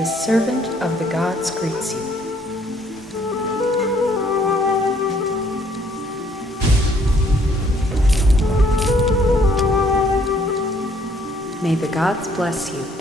The servant of the gods greets you. May the gods bless you.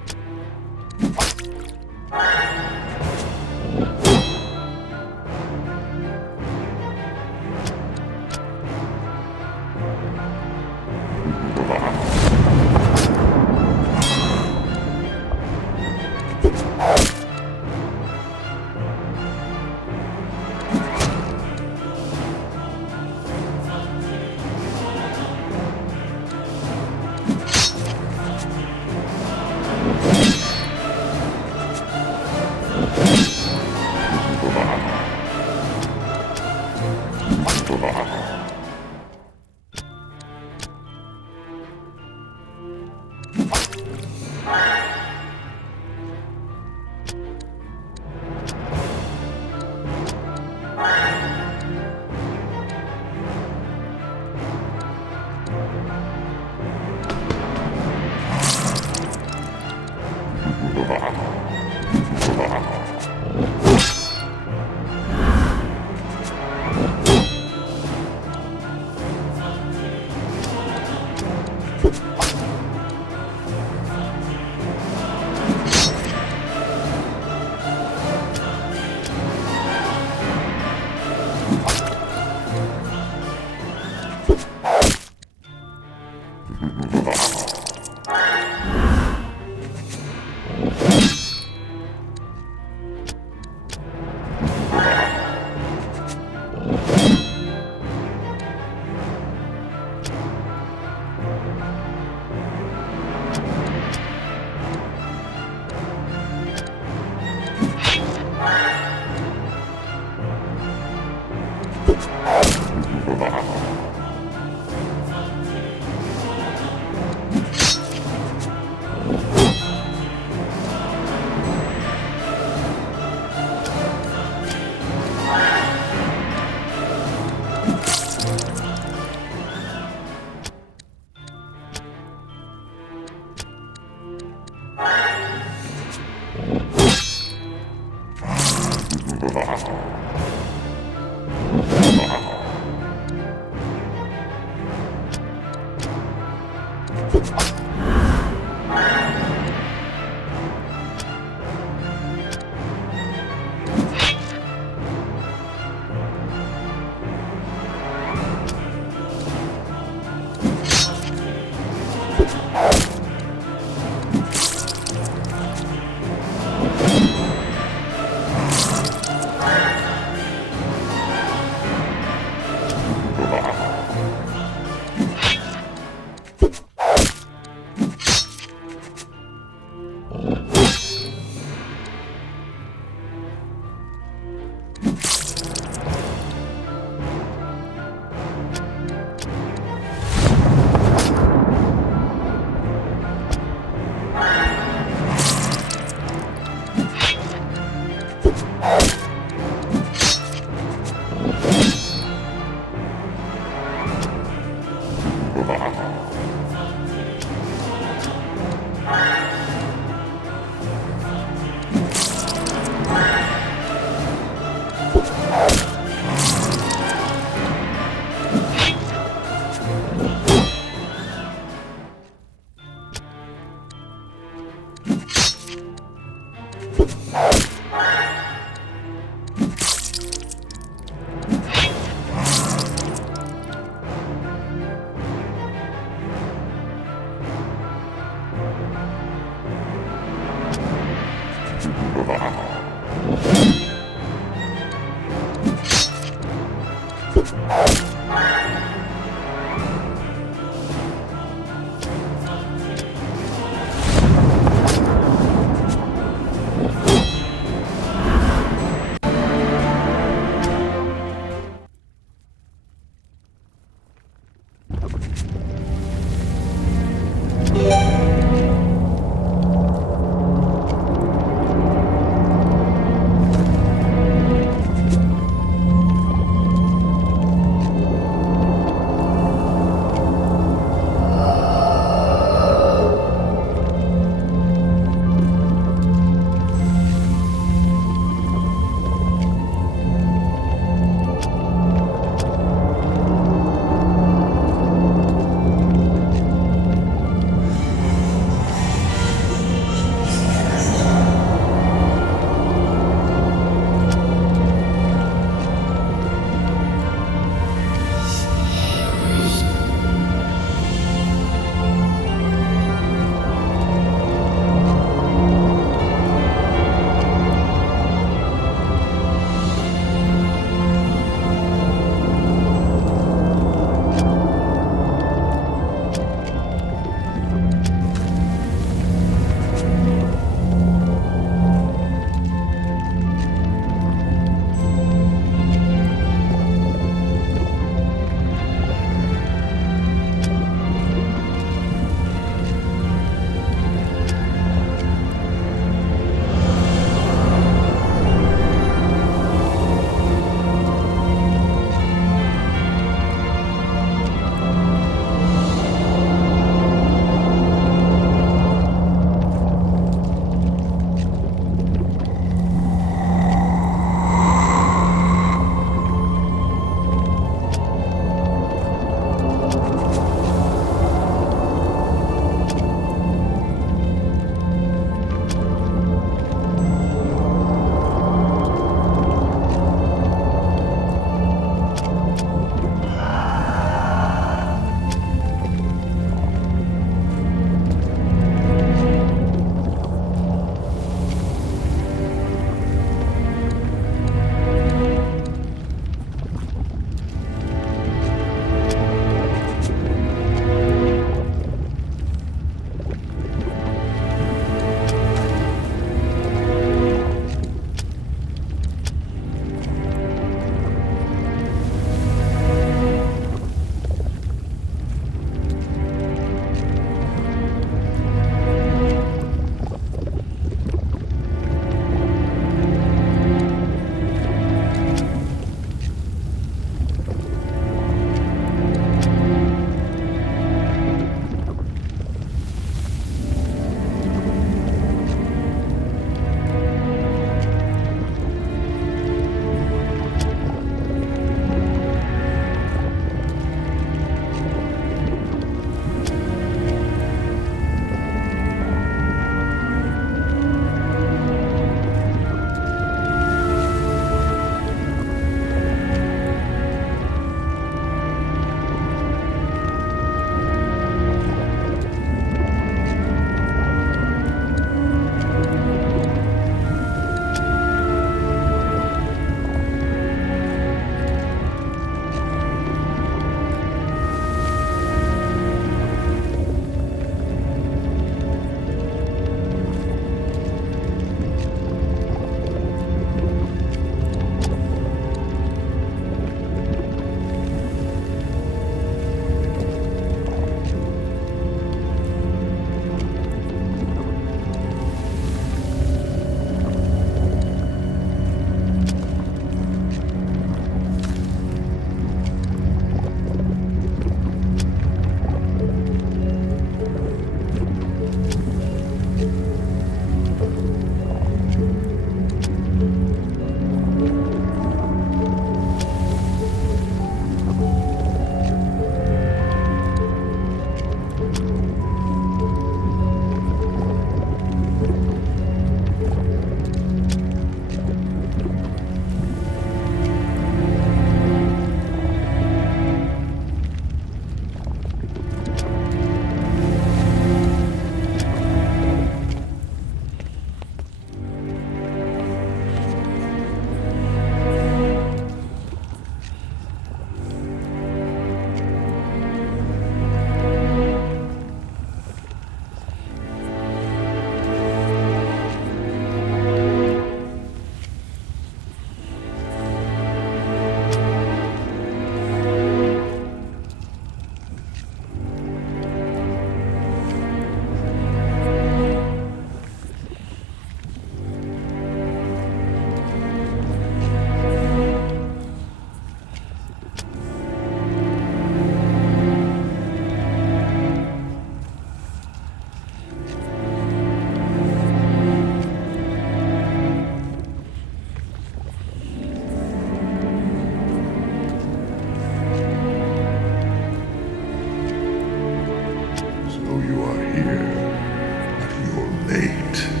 late.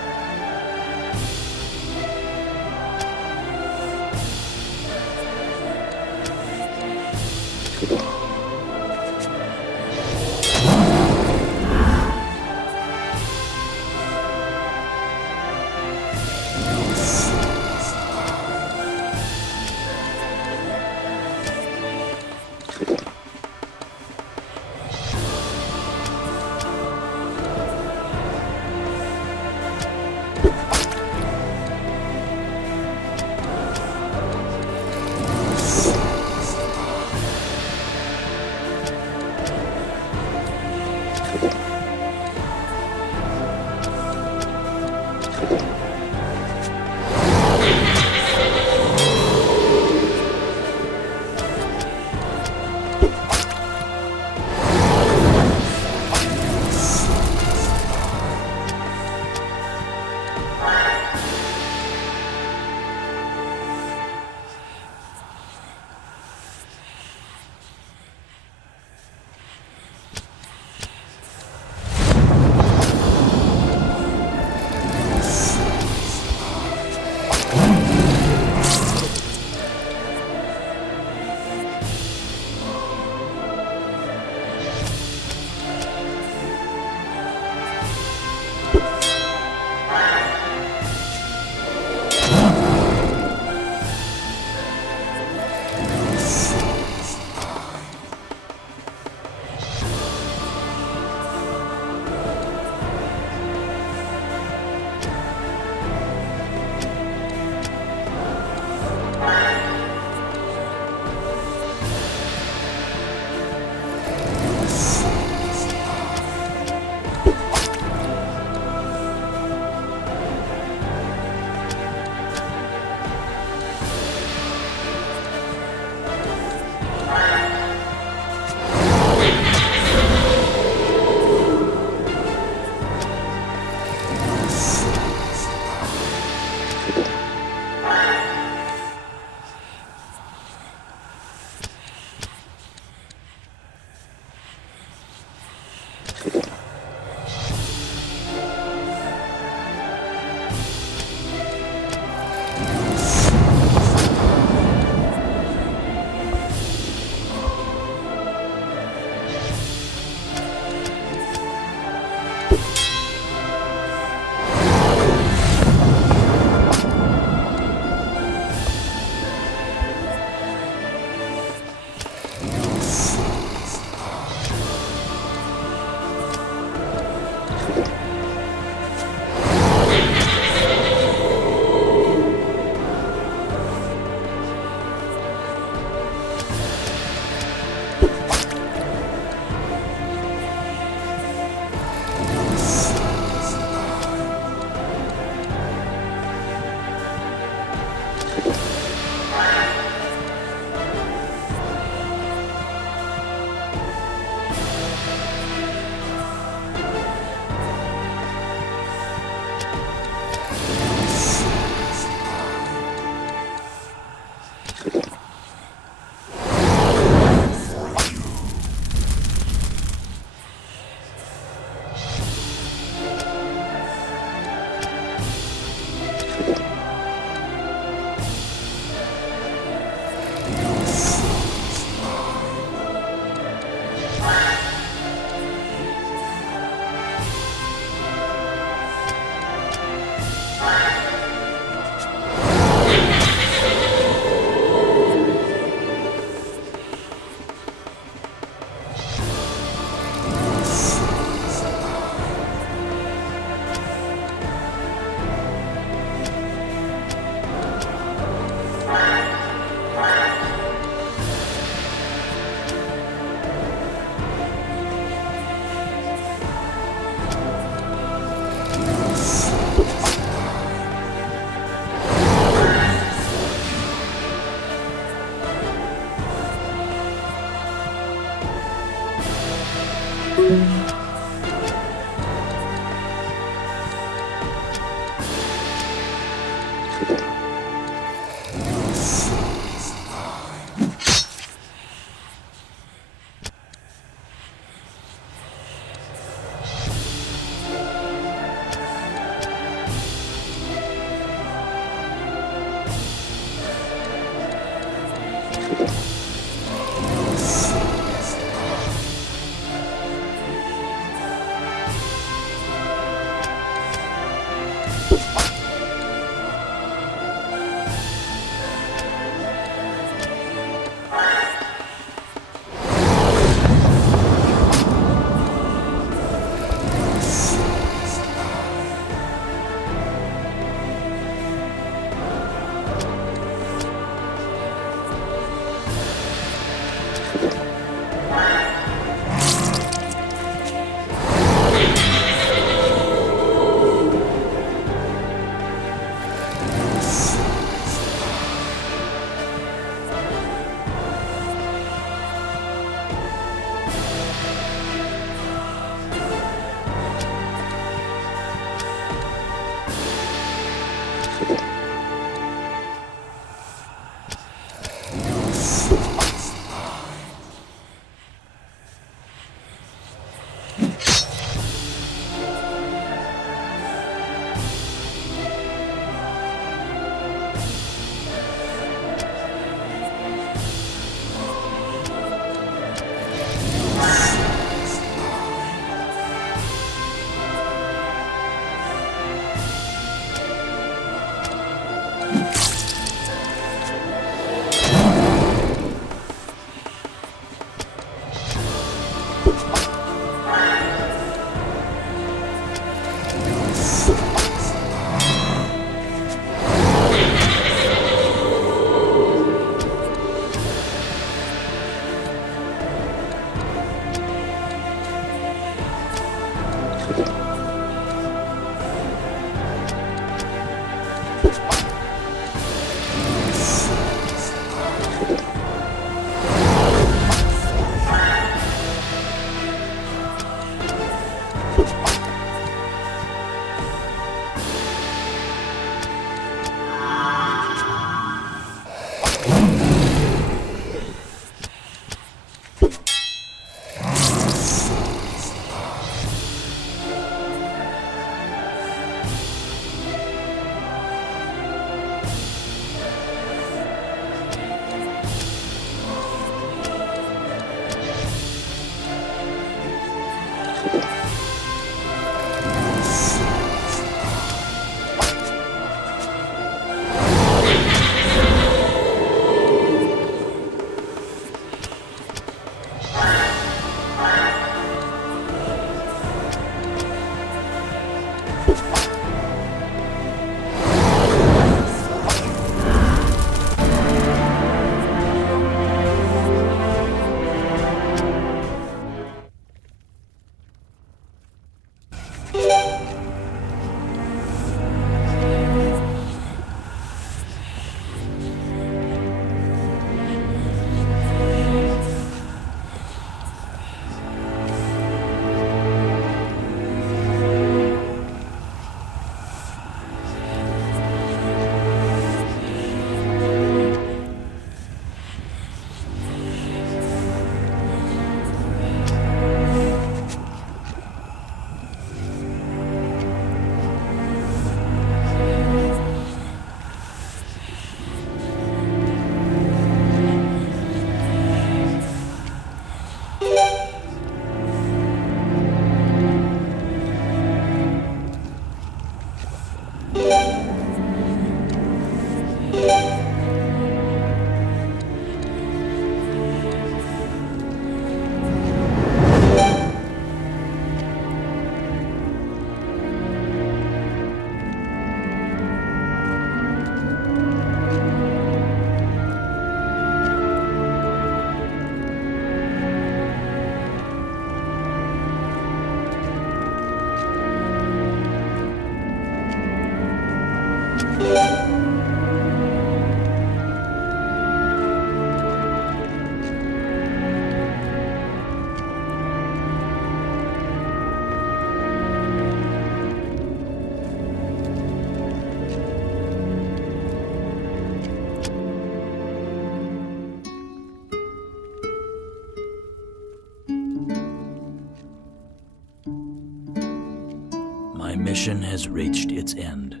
My mission has reached its end.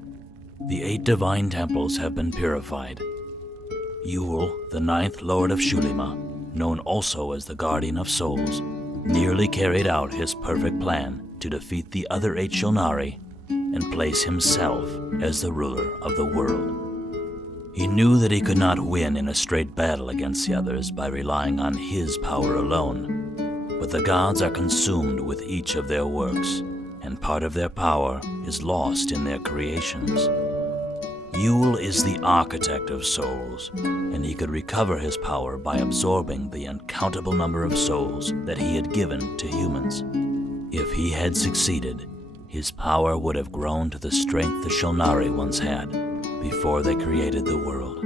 The 8 divine temples have been purified. Yule, the 9th Lord of Xulima, known also as the Guardian of Souls, nearly carried out his perfect plan to defeat the other 8 Shulnari and place himself as the ruler of the world. He knew that he could not win in a straight battle against the others by relying on his power alone, but the gods are consumed with each of their works, and part of their power is lost in their creations. Yule is the architect of souls, and he could recover his power by absorbing the uncountable number of souls that he had given to humans. If he had succeeded, his power would have grown to the strength the Shulnari once had before they created the world.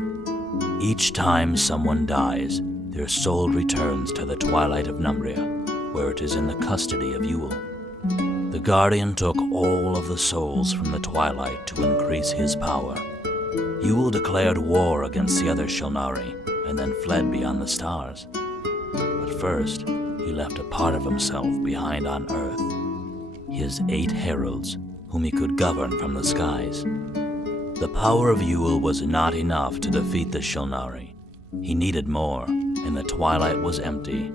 Each time someone dies, their soul returns to the twilight of Numbria, where it is in the custody of Yule. The Guardian took all of the souls from the twilight to increase his power. Yule declared war against the other Shulnari and then fled beyond the stars. But first, he left a part of himself behind on Earth, his 8 heralds, whom he could govern from the skies. The power of Yule was not enough to defeat the Shulnari. He needed more, and the twilight was empty.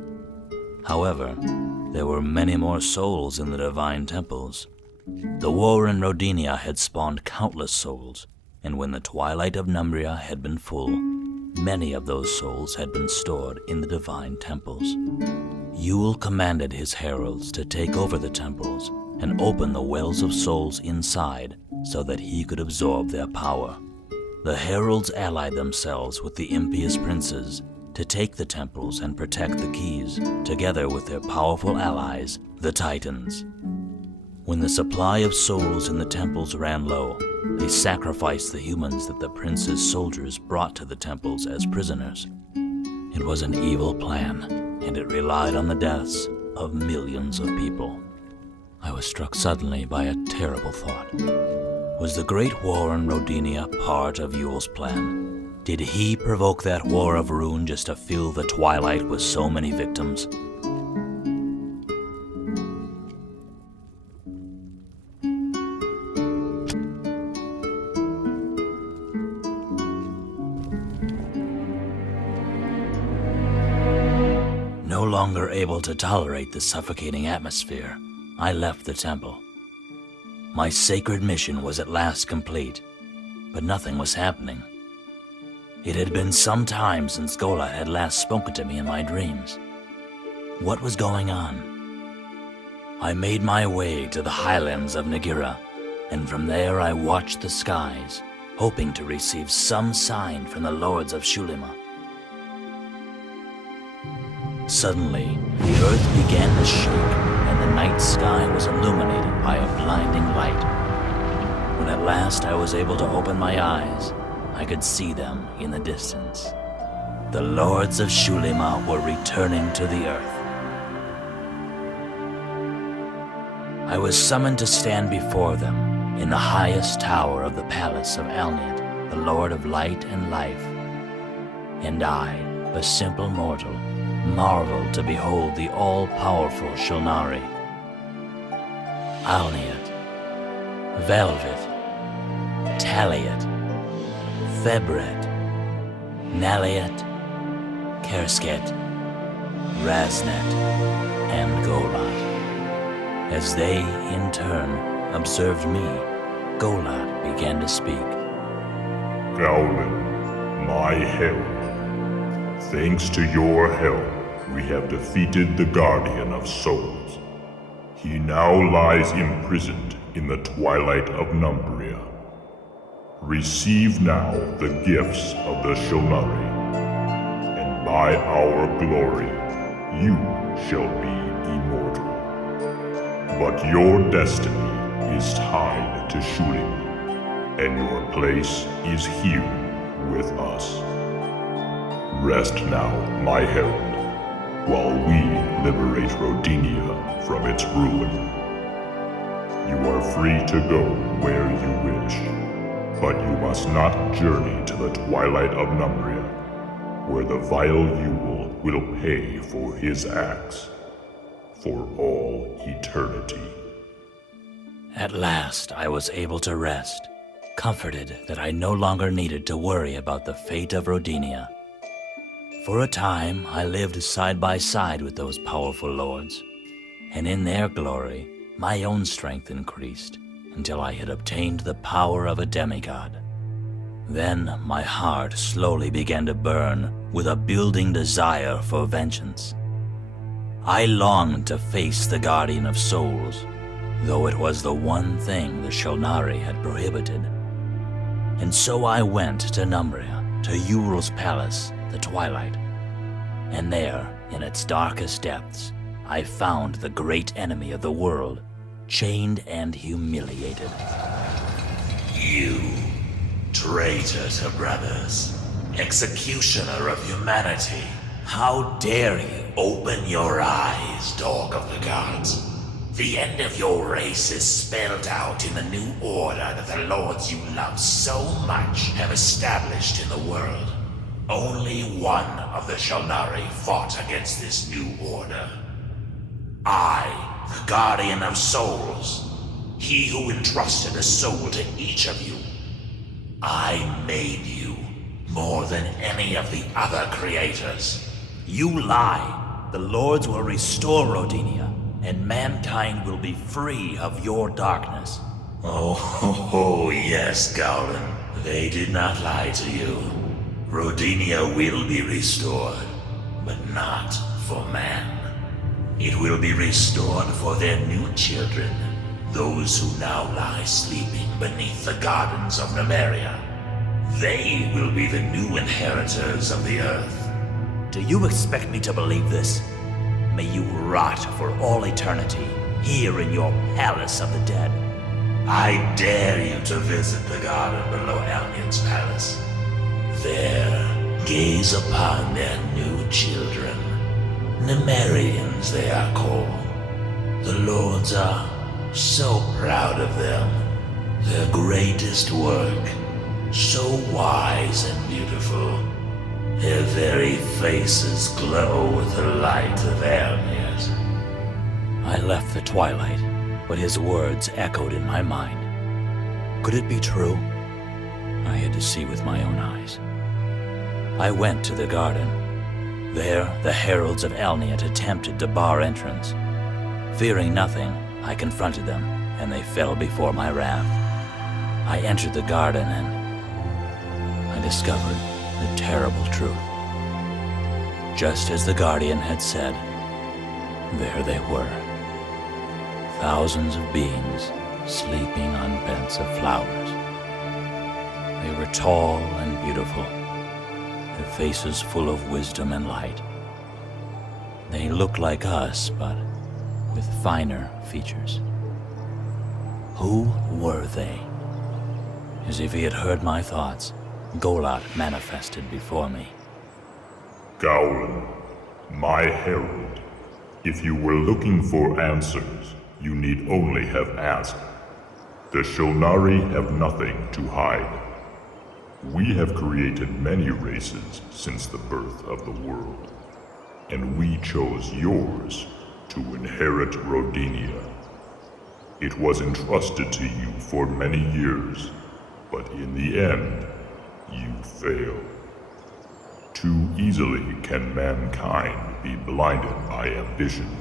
However, there were many more souls in the divine temples. The war in Rodinia had spawned countless souls, and when the twilight of Numbria had been full, many of those souls had been stored in the divine temples. Yule commanded his heralds to take over the temples and open the wells of souls inside so that he could absorb their power. The heralds allied themselves with the impious princes to take the temples and protect the keys, together with their powerful allies, the Titans. When the supply of souls in the temples ran low, they sacrificed the humans that the prince's soldiers brought to the temples as prisoners. It was an evil plan, and it relied on the deaths of millions of people. I was struck suddenly by a terrible thought. Was the Great War in Rodinia part of Yule's plan? Did he provoke that war of ruin just to fill the twilight with so many victims? No longer able to tolerate the suffocating atmosphere, I left the temple. My sacred mission was at last complete, but nothing was happening. It had been some time since Gola had last spoken to me in my dreams. What was going on? I made my way to the highlands of Nagira, and from there I watched the skies, hoping to receive some sign from the lords of Xulima. Suddenly, the earth began to shake, and the night sky was illuminated by a blinding light. When at last I was able to open my eyes, I could see them in the distance. The lords of Xulima were returning to the earth. I was summoned to stand before them in the highest tower of the palace of Alniat, the Lord of Light and Life. And I, a simple mortal, marveled to behold the all-powerful Shulnari. Alniat, Valvet, Taliat, Thebret, Naliat, Kersket, Raznet, and Golad. As they, in turn, observed me, Golad began to speak. Gaulin, my herald, thanks to your help, we have defeated the Guardian of Souls. He now lies imprisoned in the twilight of Numbria. Receive now the gifts of the Shulnari, and by our glory, you shall be immortal. But your destiny is tied to Xulima, and your place is here with us. Rest now, my herald, while we liberate Rodinia from its ruin. You are free to go where you wish, but you must not journey to the twilight of Numbria, where the vile Yule will pay for his acts, for all eternity. At last, I was able to rest, comforted that I no longer needed to worry about the fate of Rodinia. For a time, I lived side by side with those powerful lords, and in their glory, my own strength increased until I had obtained the power of a demigod. Then my heart slowly began to burn with a building desire for vengeance. I longed to face the Guardian of Souls, though it was the one thing the Shulnari had prohibited. And so I went to Numbria, to Yul's palace, the Twilight. And there, in its darkest depths, I found the great enemy of the world, chained and humiliated. You, traitor to brothers, executioner of humanity, how dare you open your eyes, dog of the gods? The end of your race is spelled out in the new order that the lords you love so much have established in the world. Only one of the Shulnari fought against this new order. I, the Guardian of Souls, he who entrusted a soul to each of you. I made you more than any of the other creators. You lie. The lords will restore Rodinia, and mankind will be free of your darkness. Oh, yes, Gowlin. They did not lie to you. Rodinia will be restored, but not for man. It will be restored for their new children, those who now lie sleeping beneath the gardens of Numeria. They will be the new inheritors of the earth. Do you expect me to believe this? May you rot for all eternity, here in your palace of the dead. I dare you to visit the garden below Alnian's palace. There, gaze upon their new children. Numerians they are called. The lords are so proud of them. Their greatest work, so wise and beautiful. Their very faces glow with the light of Alnia's. I left the Twilight, but his words echoed in my mind. Could it be true? I had to see with my own eyes. I went to the garden. There, the heralds of Alniat attempted to bar entrance. Fearing nothing, I confronted them, and they fell before my wrath. I entered the garden and I discovered the terrible truth. Just as the Guardian had said, there they were. Thousands of beings sleeping on beds of flowers. They were tall and beautiful, their faces full of wisdom and light. They looked like us, but with finer features. Who were they? As if he had heard my thoughts, Golat manifested before me. Gowlin, my herald, if you were looking for answers, you need only have asked. The Shulnari have nothing to hide. We have created many races since the birth of the world, and we chose yours to inherit Rodinia. It was entrusted to you for many years, but in the end, you failed. Too easily can mankind be blinded by ambition.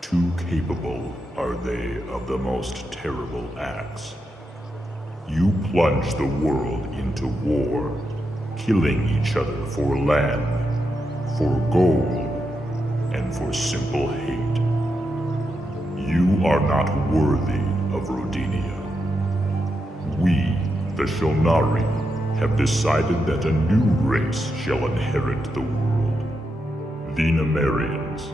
Too capable are they of the most terrible acts. You plunged the world into war, killing each other for land, for gold, and for simple hate. You are not worthy of Rodinia. We, the Shulnari, have decided that a new race shall inherit the world. The Numerians,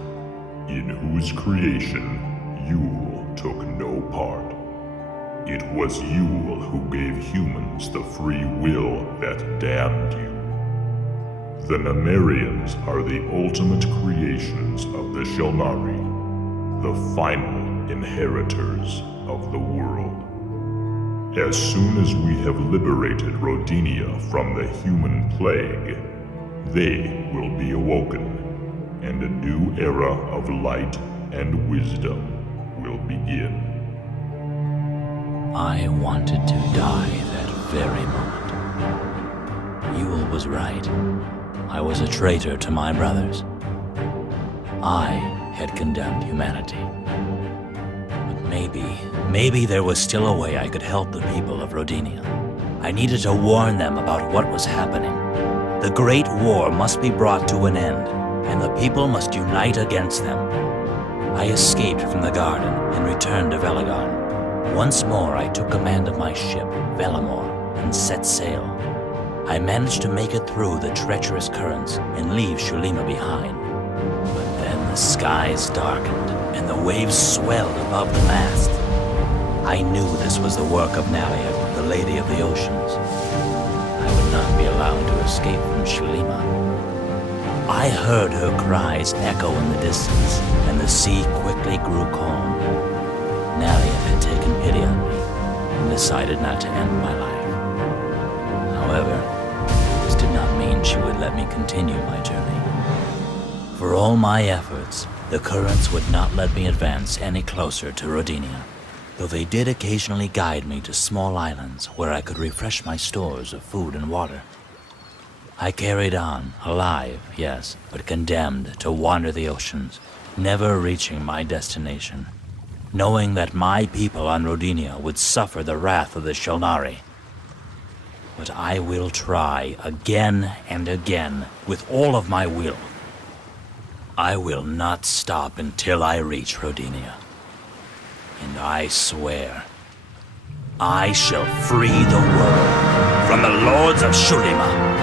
in whose creation Yul took no part. It was Yul who gave humans the free will that damned you. The Numerians are the ultimate creations of the Shulnari, the final inheritors of the world. As soon as we have liberated Rodinia from the human plague, they will be awoken, and a new era of light and wisdom will begin. I wanted to die that very moment. Yule was right. I was a traitor to my brothers. I had condemned humanity. But maybe there was still a way I could help the people of Rodinia. I needed to warn them about what was happening. The Great War must be brought to an end, and the people must unite against them. I escaped from the garden and returned to Velagon. Once more I took command of my ship, Velamor, and set sail. I managed to make it through the treacherous currents and leave Xulima behind. But then the skies darkened and the waves swelled above the mast. I knew this was the work of Nalia, the Lady of the Oceans. I would not be allowed to escape from Xulima. I heard her cries echo in the distance, and the sea quickly grew calm. Nalia had taken pity on me and decided not to end my life. However, this did not mean she would let me continue my journey. For all my efforts, the currents would not let me advance any closer to Rodinia, though they did occasionally guide me to small islands where I could refresh my stores of food and water. I carried on, alive, yes, but condemned to wander the oceans, never reaching my destination, knowing that my people on Rodinia would suffer the wrath of the Shalnari. But I will try again and again with all of my will. I will not stop until I reach Rodinia. And I swear, I shall free the world from the Lords of Xulima.